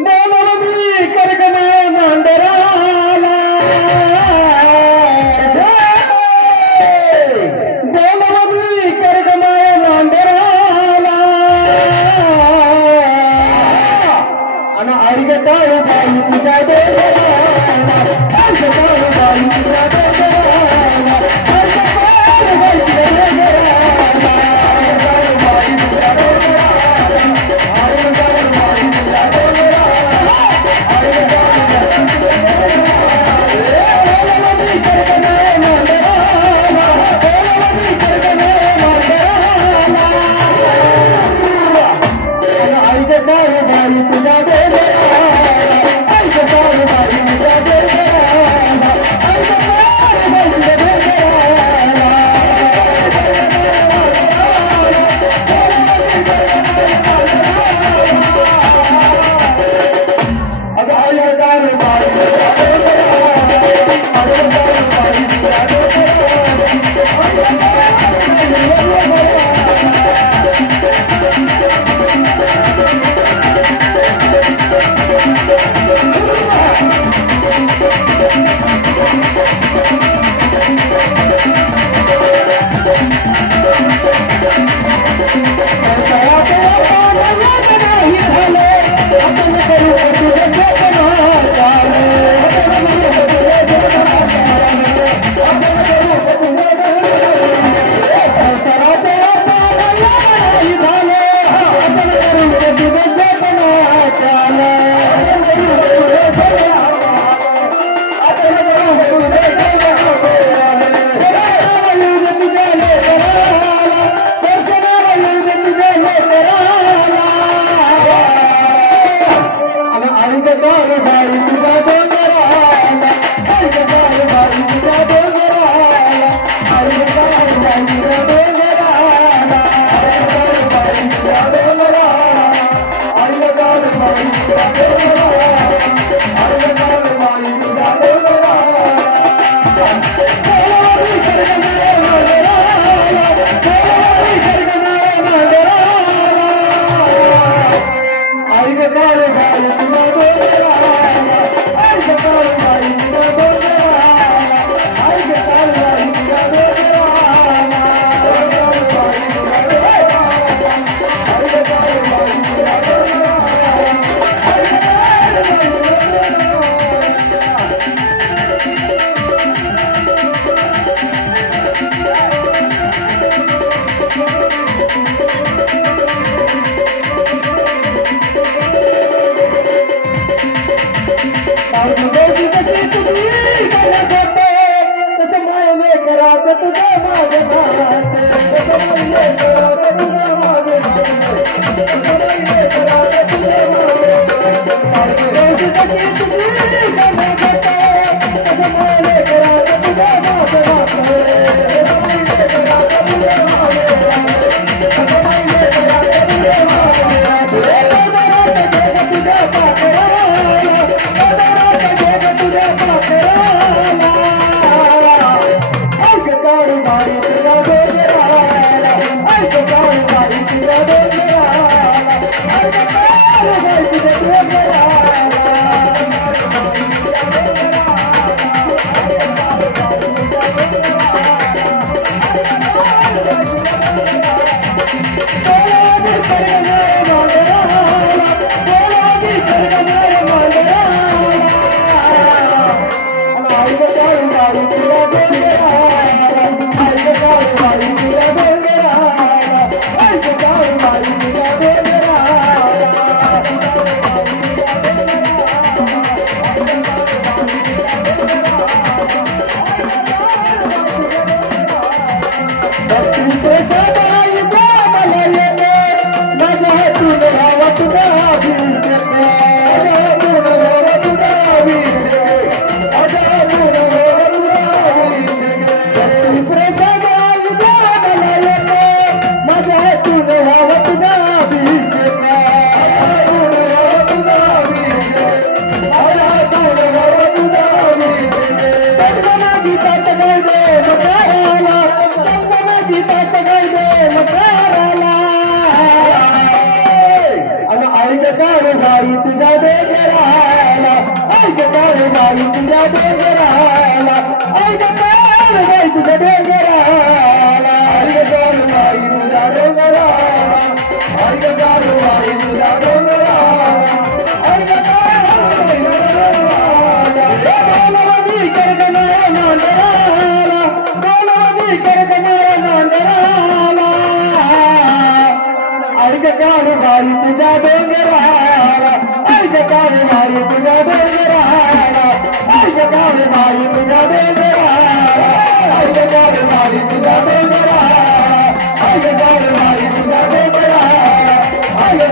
बोलवली करगमाय मांडराला बोलवली करगमाय मांडराला आणि आई ग काळू बाई तुझ्या देवाला आई ग काळू बाई तुझ्या देवाला आई ग काळू बाई तुझ्या देवाला आई तुझ्या तुझ्या डोंगराला ऐक काळूबाई तुझ्या डोंगराला ऐक काळूबाई तुझ्या डोंगराला ऐक काळूबाई तुझ्या डोंगराला ऐक काळूबाई बोलवती करगण्या मांडराला बोलवती करगण्या मांडराला ऐक काळूबाई तुझ्या डोंगराला ऐक काळूबाई तुझ्या डोंगराला ऐक काळूबाई तुझ्या डोंगराला ऐक काळूबाई तुझ्या डोंगराला ऐक काळूबाई तुझ्या डोंगराला ऐक